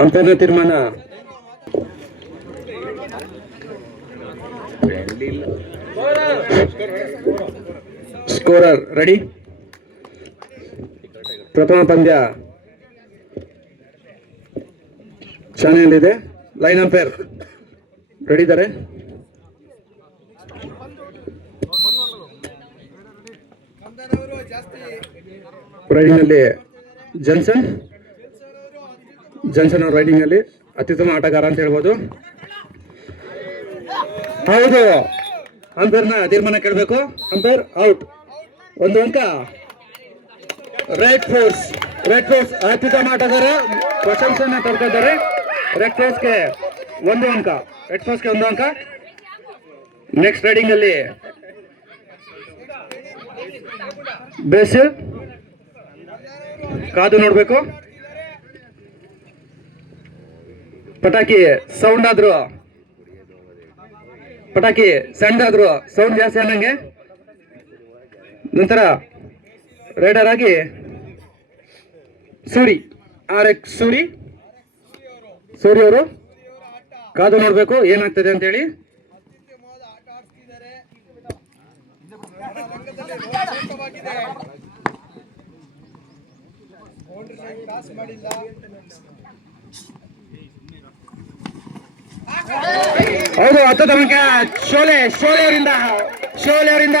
ಅಂತಿಮ ತೀರ್ಮಾನ. Scorer ready. ಪ್ರಥಮ ಪಂದ್ಯ ಚಾನೆಯಲ್ಲಿದೆ. ಲೈನ್ ಅಂಪೈರ್ ರೆಡಿ ಇದ್ದಾರೆ. ರೈಡಿಂಗ್ ಅಲ್ಲಿ ಜನ್ಸನ್ ಅವರು ರೈಡಿಂಗ್ ಅಲ್ಲಿ ಅತ್ಯುತ್ತಮ ಆಟಗಾರ ಅಂತ ಹೇಳ್ಬೋದು. ಹೌದು, ಅಂಪೈರ್ನ ತೀರ್ಮಾನ ಕೇಳಬೇಕು. Umpire out. 1 ಅಂಕ. ರೆಡ್ ಫೋರ್ಸ್ ಅತ್ಯುತ್ತಮ ಆಟಗಾರ ಪ್ರಶಂಸೆಯನ್ನು ತರ್ತಾ ಇದ್ದಾರೆ. ರೆಡ್ ಫೋರ್ಸ್ಗೆ 1 ಅಂಕ. ನೆಕ್ಸ್ಟ್ ರೈಡಿಂಗ್ ಅಲ್ಲಿ ಬೇಸಿಲ್ ಕಾದು ನೋಡ್ಬೇಕು. ಪಟಾಕಿ ಸಣ್ಣದಾದ್ರು ಸೌಂಡ್ ಜಾಸ್ತಿ ಅನ್ನಂಗೆ. ನಂತರ ರೈಡರ್ ಆಗಿ ಸೂರಿ ಅವರು ಕಾದು ನೋಡ್ಬೇಕು ಏನಾಗ್ತದೆ ಅಂತೇಳಿ. ಹೌದು, ಅತ್ಯುತ್ತಮ ಕ್ಯಾಚ್ ಶೋಲೆ ಅವರಿಂದ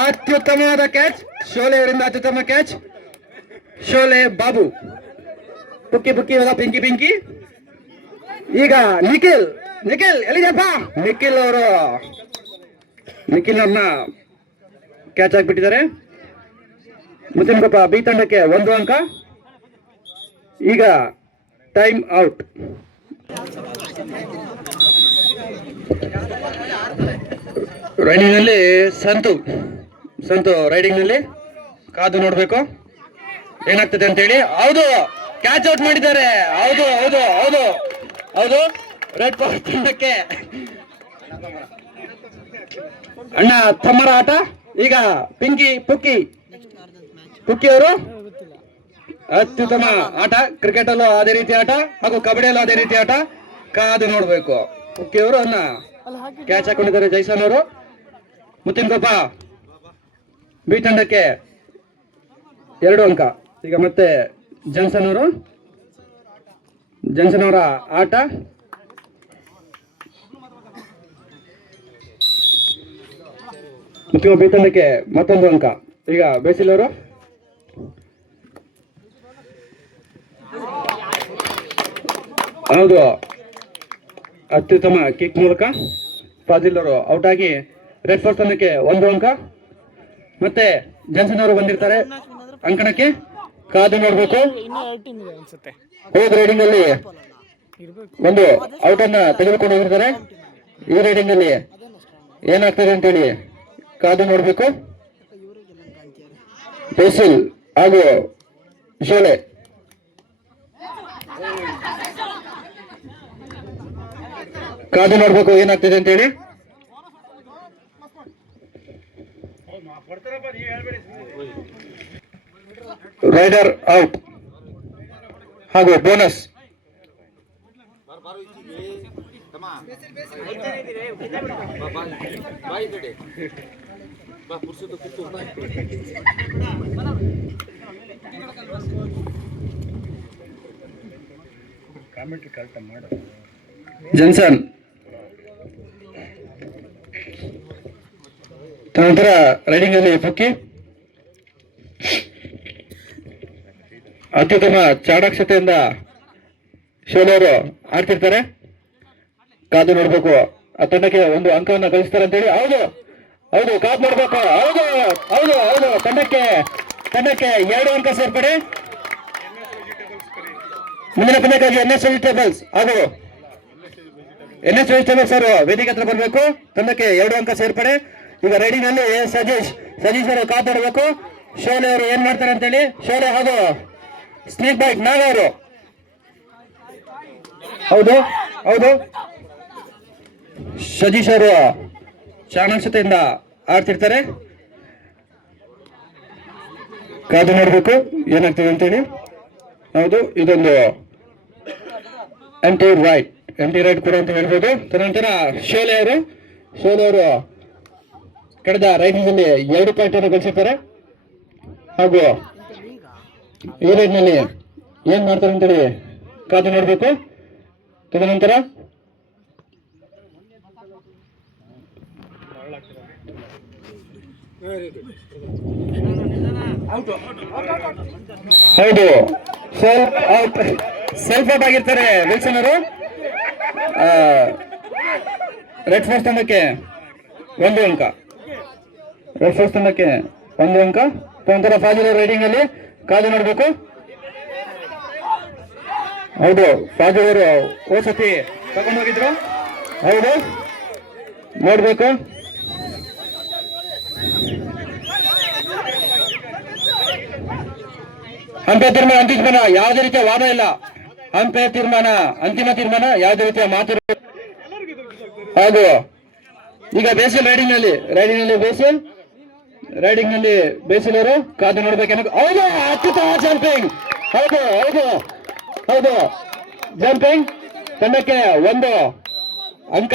ಅತ್ಯುತ್ತಮವಾದ ಕ್ಯಾಚ್. ಅತ್ಯುತ್ತಮ ಕ್ಯಾಚ್ ಶೋಲೆ ಬಾಬು. ಪುಕ್ಕಿ ಪಿಂಕಿ. ಈಗ ನಿಖಿಲ್ ಎಲ್ಲಿದೆಪ್ಪ? ನಿಖಿಲ್ ಅವ್ರನ್ನ ಕ್ಯಾಚ್ ಆಗಿಬಿಟ್ಟಿದ್ದಾರೆ. ಮುತ್ತಿನಕೊಪ್ಪ ಬಿ ತಂಡಕ್ಕೆ 1 ಅಂಕ. ಈಗ ಟೈಮ್ ಔಟ್. ರೈಡಿಂಗ್ ನಲ್ಲಿ ಸಂತು ರೈಡಿಂಗ್ ನಲ್ಲಿ ಕಾದು ನೋಡ್ಬೇಕು ಏನಾಗ್ತದೆ ಅಂತೇಳಿ. ಹೌದು, ಕ್ಯಾಚ್ ಔಟ್ ಮಾಡಿದ್ದಾರೆ. ಹೌದು ರೆಡ್ ಫೋರ್ಸ್ ತಂಡಕ್ಕೆ ಅಣ್ಣ ತಮ್ಮರ ಆಟ. ಈಗ ಪುಕ್ಕಿ ಅವರು ಅತ್ಯುತ್ತಮ ಆಟ. ಕ್ರಿಕೆಟ್ ಅಲ್ಲೂ ಅದೇ ರೀತಿ ಆಟ ಹಾಗೂ ಕಬಡ್ಡಿಯಲ್ಲೂ ಅದೇ ರೀತಿ ಆಟ. ಕಾದು ನೋಡ್ಬೇಕು. ಪುಕ್ಕಿ ಅವರು ಕ್ಯಾಚ್ ಹಾಕೊಂಡಿದ್ದಾರೆ. ಜೈಸನ್ ಅವರು. ಮುತ್ತಿನಕೊಪ್ಪ ಬಿ ತಂಡಕ್ಕೆ 2 ಅಂಕ. ಈಗ ಮತ್ತೆ ಜನ್ಸನ್ ಅವರ ಆಟ. ಮುತ್ತಿನ ಬಿ ತಂಡಕ್ಕೆ ಮತ್ತೊಂದು ಅಂಕ. ಈಗ ಬೇಸಿಲ್ ಅವರು ಹೌದು, ಅತ್ಯುತ್ತಮ ಕಿಕ್ ಮೂಲಕ ಫಾಜಿಲ್ ಅವರು ಔಟ್ ಆಗಿ ರೆಡ್ ಫೋರ್ಸ್ ತಂಡಕ್ಕೆ 1 ಅಂಕ. ಮತ್ತೆ ಜನ್ಸನ್ ಅವರು ಬಂದಿರ್ತಾರೆ ಅಂಕಣಕ್ಕೆ. ಕಾದು ನೋಡ್ಬೇಕು. ಹೋದ ರೈಡಿಂಗ್ ಅಲ್ಲಿ 1 ಔಟ್ ಅನ್ನ ತೆಗೆದುಕೊಂಡು ಹೋಗಿರ್ತಾರೆ. ಈ ರೈಡಿಂಗ್ ಅಲ್ಲಿ ಏನಾಗ್ತದೆ ಅಂತೇಳಿ ಕಾದು ನೋಡ್ಬೇಕು. ಬೇಸಿಲ್ ಹಾಗೂ ಶೋಲೆ ಕಾದು ನೋಡ್ಬೇಕು ಏನಾಗ್ತದೆ ಅಂತೇಳಿ. ರೈಡರ್ ಔಟ್ ಹಾಗೂ ಬೋನಸ್. ಜನ್ಸನ್ ತದನಂತರ ರೈಡಿಂಗ್ ಅಲ್ಲಿ ಪುಕ್ಕಿ ಅತ್ಯುತ್ತಮ ಚಾಣಾಕ್ಷತೆಯಿಂದ ಶೋಲೆ ಅವರು ಆಡ್ತಿರ್ತಾರೆ. ಕಾದು ನೋಡ್ಬೇಕು. ಆ ತಂಡಕ್ಕೆ 1 ಅಂಕವನ್ನು ಗಳಿಸ್ತಾರೆ ಅಂತೇಳಿ. ಹೌದು ಕಾದು ನೋಡ್ಬೇಕು. ಹೌದು ತಂಡಕ್ಕೆ 2 ಅಂಕ ಸೇರ್ಪಡೆ. ಮುಂದಿನ ಪಂದ್ಯಕ್ಕಾಗಿ NS ವೆಜಿಟೇಬಲ್ಸ್ ಹಾಗೂ ಅವರು ವೇದಿಕೆ ಹತ್ರ ಬರಬೇಕು. ತಂಡಕ್ಕೆ 2 ಅಂಕ ಸೇರ್ಪಡೆ. ಈಗ ರೈಡಿಂಗ್ ನಲ್ಲಿ ಸಜೀಶ್ ಅವರು ಕಾದು ನೋಡ್ಬೇಕು ಶೋಲೆ ಅವರು ಏನ್ ಮಾಡ್ತಾರೆ ಅಂತೇಳಿ. ಶೋಲೆ ಹಾಗೂ ಸ್ನೇಕ್ ಬೈಟ್ ನಾಗ ಅವರು ಹೌದು ಸಜೀಶ್ ಅವರು ಚಾಣಾಕ್ಷತೆಯಿಂದ ಆಡ್ತಿರ್ತಾರೆ. ಕಾದು ನೋಡ್ಬೇಕು ಏನಾಗ್ತದೆ ಅಂತೇಳಿ. ಹೌದು, ಇದೊಂದು ಎಂಟಿ ರೈಟ್ ಕೂಡ ಅಂತ ಹೇಳ್ಬೋದು. ತದನಂತರ ಶೋಲೆ ಅವರು ಕಳೆದ ರೈಡಿಂಗ್ 2 ಪಾಯಿಂಟ್ ಅನ್ನು ಗಳಿಸಿರ್ತಾರೆ. ಹಾಗೂ ಈ ರೈಡ್ ನಲ್ಲಿ ಏನ್ ಮಾಡ್ತಾರೆ ಅಂತೇಳಿ ಕಾದು ನೋಡ್ಬೇಕು. ತದನಂತರ ಹೌದು, ಸೆಲ್ಫ್ ಔಟ್ ಆಗಿರ್ತಾರೆ ವಿಲ್ಸನ್ ಅವರು. ರೆಡ್ ಫೋರ್ಸ್ ತಂಡಕ್ಕೆ 1 ಅಂಕ. ತದನಂತರ ಫಾಜಿಲ್ ರೈಡಿಂಗ್ ಅಲ್ಲಿ ಕಾದು ನೋಡ್ಬೇಕು. ಹೌದು, ಫಾಜಿಲ್ ಅವರು ಹೋದ್ಸತಿ ತಗೊಂಡೋಗಿದ್ರು. ಹೌದು, ನೋಡ್ಬೇಕು. ಅಂಪೈರ್ ತೀರ್ಮಾನ ಅಂತಿಮ ಯಾವುದೇ ರೀತಿಯ ವಾದ ಇಲ್ಲ. ಅಂಪೈರ್ ತೀರ್ಮಾನ ಅಂತಿಮ ತೀರ್ಮಾನ, ಯಾವುದೇ ರೀತಿಯ ಮಾತು. ಹಾಗೂ ಈಗ ಬೇಸಿಲ್ ರೈಡಿಂಗ್ ನಲ್ಲಿ ಬೇಸಿಲ್ ಅವರು ಕಾದು ನೋಡ್ಬೇಕೇನ. ಹೌದು, ಅತ್ಯುತ್ತಮ ಜಂಪಿಂಗ್. ಹೌದು ಜಂಪಿಂಗ್. ತಂಡಕ್ಕೆ 1 ಅಂಕ.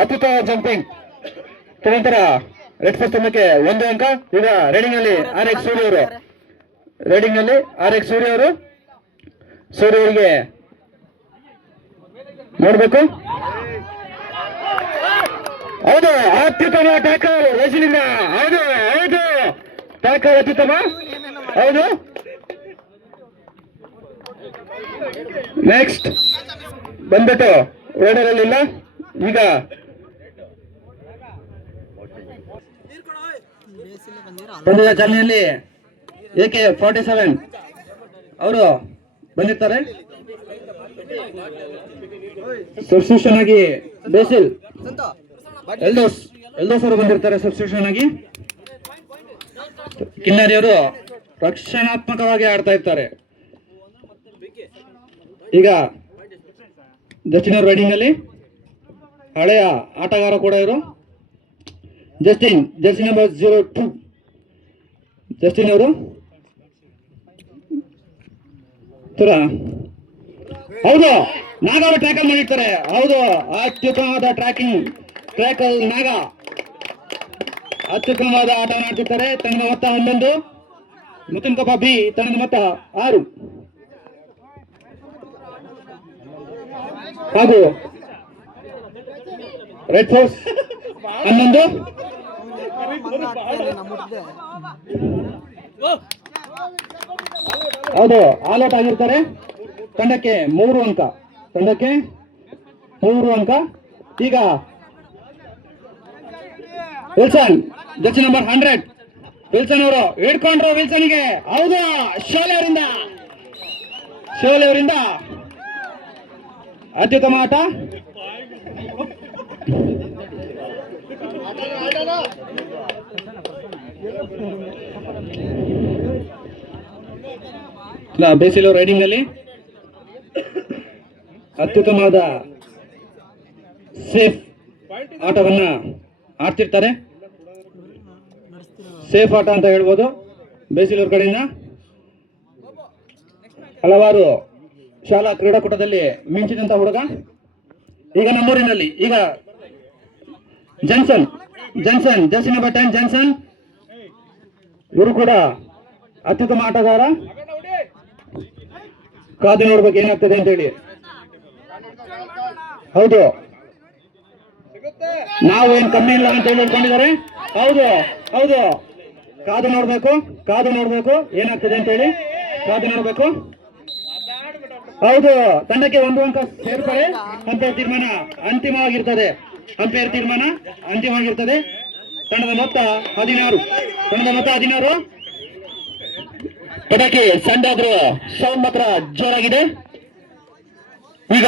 ಅತ್ಯುತ್ತಮ ಜಂಪಿಂಗ್. ತದನಂತರ ರೆಡ್ ಫೋರ್ಸ್ ತಂಡಕ್ಕೆ 1 ಅಂಕ. ಈಗ ರೈಡಿಂಗ್ ನಲ್ಲಿ RX ಸೂರ್ಯ ಅವರು ಅವರಿಗೆ ನೋಡ್ಬೇಕು. ಹೌದು, ಅತ್ಯುತ್ತಮ ಟ್ಯಾಕಲ್ ರೇಸಿನಿಂದ. ಹೌದು, ಟ್ಯಾಕಲ್ ಅತ್ಯುತ್ತಮ. ಹೌದು, ನೆಕ್ಸ್ಟ್ ಬಂದ್ಬಿಟ್ಟು ರೈಡರ್ ಅಲ್ಲಿ ಇಲ್ಲ. ಈಗ ಪಂದ್ಯದ ಚಾಲನೆಯಲ್ಲಿ AK-47 ಅವರು ಬಂದಿರ್ತಾರೆ. ಸಬ್ಸ್ಟಿಟ್ಯೂಷನ್ ಆಗಿ ಬೇಸಿಲ್ ಎಲ್ದೋಸ್ ಅವರು ಬಂದಿರ್ತಾರೆ ಸಬ್ಸ್ಟಿಟ್ಯೂಷನ್ ಆಗಿ. ಕಿನ್ನರಿ ಅವರು ರಕ್ಷಣಾತ್ಮಕವಾಗಿ ಆಡ್ತಾ ಇರ್ತಾರೆ. ಈಗ ಜಸ್ಟಿನ್ ಅವರು ರೈಡಿಂಗ್ ಅಲ್ಲಿ ಹಳೆಯ ಆಟಗಾರ ಕೂಡ ಇವರು. ಜಸ್ಟಿನ್ ನಂಬರ್ 02 ಜಸ್ಟಿನ್ ಅವರು. ಹೌದು, ನಾಗ ಅವರು ಟ್ರ್ಯಾಕಲ್ ಮಾಡಿರ್ತಾರೆ. ಹೌದು, ಅತ್ಯುತ್ತಮವಾದ ಟ್ರ್ಯಾಕಲ್ ನಾಗ ಅತ್ಯುತ್ತಮವಾದ ಆಟ ಆಡ್ತಿರ್ತಾರೆ. ತಂಡದ ಮೊತ್ತ 11, ಮುತ್ತನ್ಕೊಪ್ಪ ಬಿ ತಂಡದ ಮೊತ್ತ 6. ಹಾಗೂ ರೆಡ್ ಫೋರ್ಸ್ 11. ಹೌದು, ಆಲ್ ಔಟ್ ಆಗಿರ್ತಾರೆ. ತಂಡಕ್ಕೆ 3 ಅಂಕ. ಈಗ ವಿಲ್ಸನ್ ಜರ್ಸಿ ನಂಬರ್ 100 ವಿಲ್ಸನ್ ಅವರು ಹಿಡ್ಕೊಂಡ್ರು. ವಿಲ್ಸನ್ಗೆ ಹೌದು, ಶೋಲೆ ಅವರಿಂದ ಅತ್ಯುತ್ತಮ ಆಟ. ಬೇಸಿಲ್ ರೈಡಿಂಗ್ ಅಲ್ಲಿ ಅತ್ಯುತ್ತಮವಾದ ಸೇಫ್ ಆಟವನ್ನ ಆಡ್ತಿರ್ತಾರೆ. ಸೇಫ್ ಆಟ ಅಂತ ಹೇಳ್ಬೋದು ಬೇಸಿಲ್ ಅವ್ರ ಕಡೆಯಿಂದ. ಹಲವಾರು ಶಾಲಾ ಕ್ರೀಡಾಕೂಟದಲ್ಲಿ ಮಿಂಚಿದಂತ ಹುಡುಗ. ಈಗ ನಮ್ಮೂರಿನಲ್ಲಿ ಈಗ ಜಾನ್ಸನ್ ಜರ್ಸಿ ನಂಬರ್ 10 ಜಾನ್ಸನ್ ಇವರು ಕೂಡ ಅತ್ಯುತ್ತಮ ಆಟಗಾರ. ಕಾದು ನೋಡ್ಬೇಕು ಏನಾಗ್ತದೆ ಅಂತ ಹೇಳಿ. ಹೌದು, ನಾವು ಏನ್ ಕಮ್ಮಿ ಇಲ್ಲ ಅಂತ ಹೇಳಿ ಹೇಳ್ಕೊಂಡಿದ್ದಾರೆ. ಹೌದು, ಕಾದು ನೋಡ್ಬೇಕು ಏನಾಗ್ತದೆ ಅಂತ ಹೇಳಿ. ಕಾದು ನೋಡ್ಬೇಕು. ಹೌದು, ತಂಡಕ್ಕೆ 1 ಅಂಕ ಸೇರ್ಪಡೆ. ಅಂಪೈರ್ ತೀರ್ಮಾನ ಅಂತಿಮವಾಗಿರ್ತದೆ. ತಂಡದ ಮೊತ್ತ 16. ಪಟಾಕಿ ಸಣ್ಣ ಆದ್ರೂ ಸೌಂಡ್ ಮಾತ್ರ ಜೋರಾಗಿದೆ. ಈಗ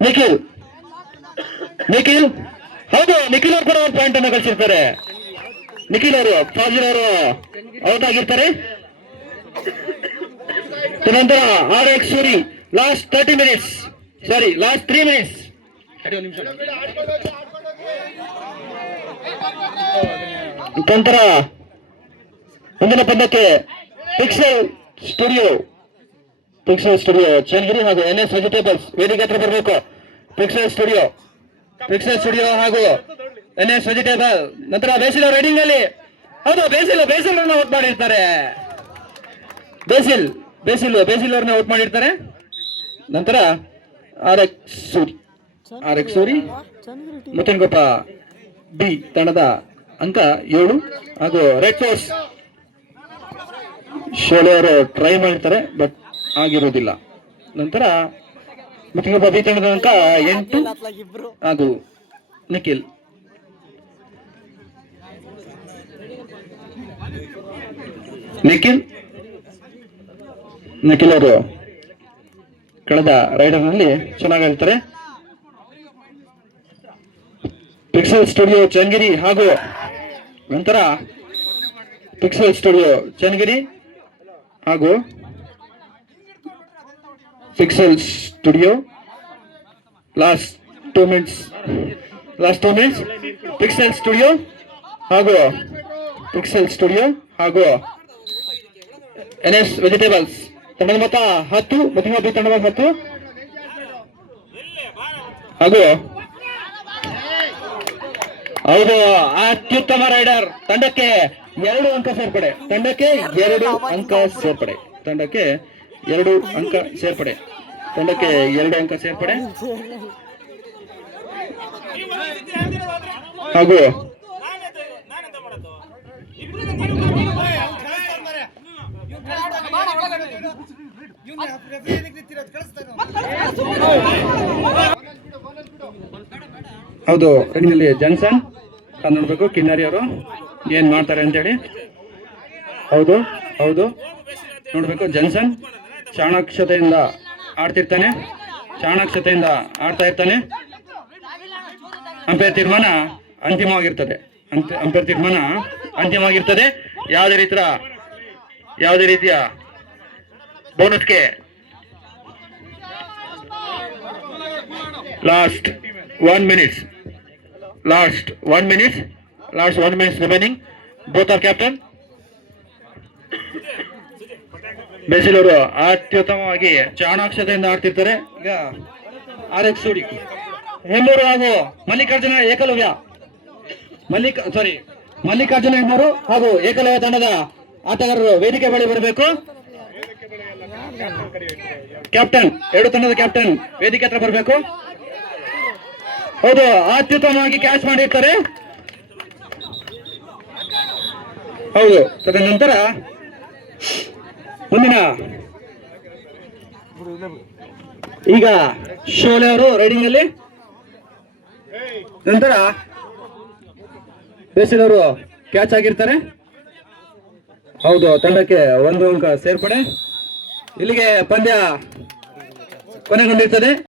ನಿಖಿಲ್ ಹೌದು, ನಿಖಿಲ್ ಅವರು ಕೂಡ 1 ಪಾಯಿಂಟ್ ಅನ್ನು ಗಳಿಸಿರ್ತಾರೆ. ನಿಖಿಲ್ ಅವರು ಫಾಜಿಲ್ ಅವರು ಔಟ್ ಆಗಿರ್ತಾರೆ. ತದನಂತರ RX ಸೂರಿ ಲಾಸ್ಟ್ 3 ಮಿನಿಟ್ಸ್. ನಂತರ ಮುಂದಿನ ಪಂದ್ಯಕ್ಕೆ ಪಿಕ್ಸೆಲ್ ಸ್ಟುಡಿಯೋ ಚನ್ನಗಿರಿ ಹಾಗೂ NS ವೆಜಿಟೇಬಲ್ಸ್ ವೇದಿಕೆ ಹತ್ರ ಬರಬೇಕು. ಪಿಕ್ಸೆಲ್ ಸ್ಟುಡಿಯೋ ಹಾಗೂ NS ವೆಜಿಟೇಬಲ್. ನಂತರ ಬೇಸಿಲ್ ರೈಡಿಂಗ್ ನಲ್ಲಿ ಹೌದು ಬೇಸಿಲ್ ಔಟ್ ಮಾಡಿರ್ತಾರೆ. ಬೇಸಿಲ್ ಅವ್ರನ್ನ ಔಟ್ ಮಾಡಿರ್ತಾರೆ. ನಂತರ RX ಸೂರಿ ಮುತ್ತನಗೊಪ್ಪ ಬಿ ತಂಡದ ಅಂಕ 7 ಹಾಗೂ ರೆಡ್ ಫೋರ್ಸ್ ಶೋಲೆ ಅವರು ಟ್ರೈ ಮಾಡಿರ್ತಾರೆ ಬಟ್ ಆಗಿರೋದಿಲ್ಲ. ನಂತರ ಮುತ್ತನಗೊಪ್ಪ ಬಿ ತಂಡದ ಅಂಕ 8 ಹಾಗೂ ನಿಖಿಲ್ ಅವರು ಕಳೆದ ರೈಡರ್ ನಲ್ಲಿ ಚೆನ್ನಾಗಿ ಹೇಳ್ತಾರೆ. ಪಿಕ್ಸೆಲ್ ಸ್ಟುಡಿಯೋ ಚನ್ನಗಿರಿ ಹಾಗೂ ನಂತರ ಪಿಕ್ಸೆಲ್ ಸ್ಟುಡಿಯೋ ಚನ್ನಗಿರಿ ಹಾಗೂ pixel studio last 2 minutes pixel studio ಹಾಗೂ NS ವೆಜಿಟೇಬಲ್ಸ್ ತಂಡದ ಮೊತ್ತ 10, ಮುತ್ತನಗೊಪ್ಪ ತಂಡದ 10 ಹಾಗೂ ಹೌದು ಅತ್ಯುತ್ತಮ ರೈಡರ್ ತಂಡಕ್ಕೆ 2 ಅಂಕ ಸೇರ್ಪಡೆ. ತಂಡಕ್ಕೆ 2 ಅಂಕ ಸೇರ್ಪಡೆ ಹಾಗೂ ಹೌದು ಕಣ್ಣಿನಲ್ಲಿ ಜಂಕ್ಷನ್ ನೋಡ್ಬೇಕು ಕಿನ್ನರಿ ಅವರು ಏನ್ ಮಾಡ್ತಾರೆ ಅಂತೇಳಿ. ಹೌದು ನೋಡ್ಬೇಕು ಜಂಕ್ಷನ್ ಚಾಣಾಕ್ಷತೆಯಿಂದ ಆಡ್ತಾ ಇರ್ತಾನೆ. ಅಂಪೈರ್ ತೀರ್ಮಾನ ಅಂತಿಮವಾಗಿರ್ತದೆ. ಯಾವುದೇ ರೀತಿಯ ಬೋನಸ್ಗೆ last 1 minute remaining. Both are captain. Basil ಅವರು ಅತ್ಯುತ್ತಮವಾಗಿ ಚಾಣಾಕ್ಷತೆಯಿಂದ ಆಡ್ತಿರ್ತಾರೆ. ಈಗ RX ಸೂಡಿ ಹೆಮ್ಮೂರು ಹಾಗೂ ಮಲ್ಲಿಕಾರ್ಜುನ ಹೆಮ್ಮೂರು ಹಾಗೂ ಏಕಲವ್ಯ ತಂಡದ ಆಟಗಾರರು ವೇದಿಕೆ ಬಳಿ ಬರಬೇಕು. ಕ್ಯಾಪ್ಟನ್ 2 ತಂಡದ ಕ್ಯಾಪ್ಟನ್ ವೇದಿಕೆ ಹತ್ರ ಬರಬೇಕು. ಹೌದು ಅತ್ಯುತ್ತಮವಾಗಿ ಕ್ಯಾಚ್ ಮಾಡಿರ್ತಾರೆ. ಹೌದು ತದನಂತರ ಮುಂದಿನ ಈಗ ಶೋಲೆ ಅವರು ರೈಡಿಂಗ್ ಅಲ್ಲಿ. ನಂತರ ಬೇಸಿಲ್ ಅವರು ಕ್ಯಾಚ್ ಆಗಿರ್ತಾರೆ. ಹೌದು ತಂಡಕ್ಕೆ 1 ಅಂಕ ಸೇರ್ಪಡೆ. ಇಲ್ಲಿಗೆ ಪಂದ್ಯ ಕೊನೆಗೊಂಡಿರ್ತದೆ.